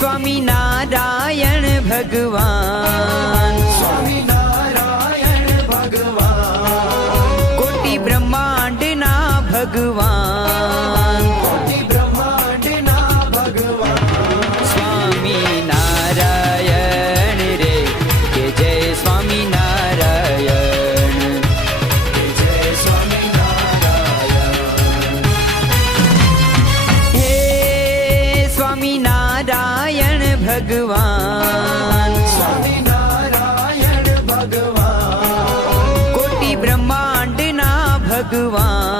स्वामिनारायण भगवान् भगवान स्वामी नारायण भगवान कोटि ब्रह्मांड ना भगवान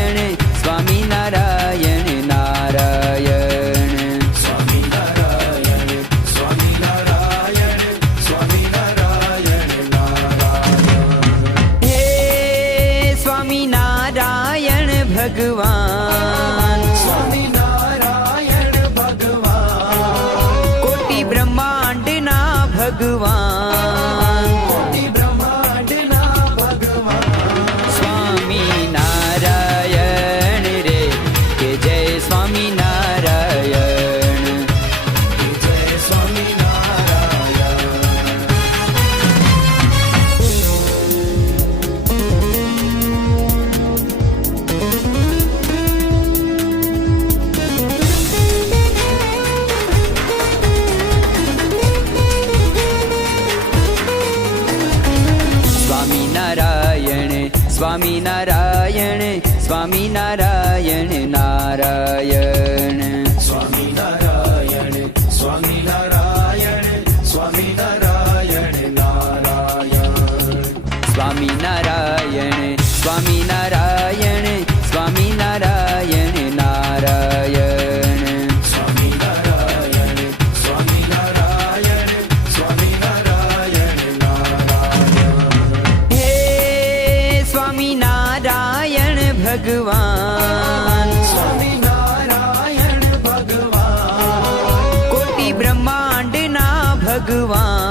સ્વામી નારાયણ ભગવાન Swami Narayan, Narayan, Narayan. Swami Narayan, Narayan, Swami भगवान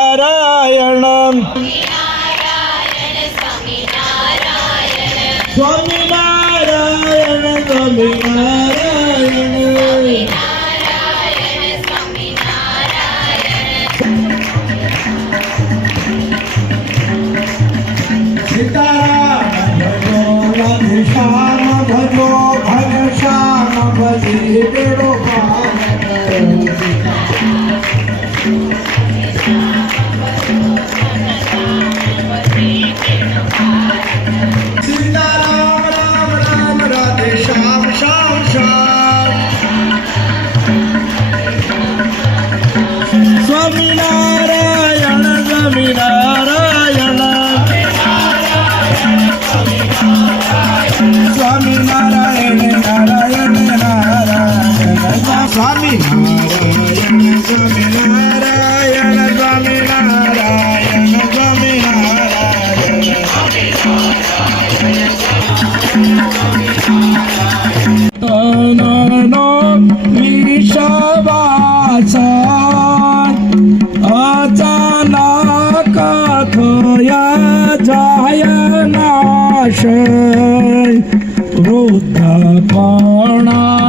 Swami Narayana Swami Narayana Swami Swami Narayan Swami Narayan नाश पाणा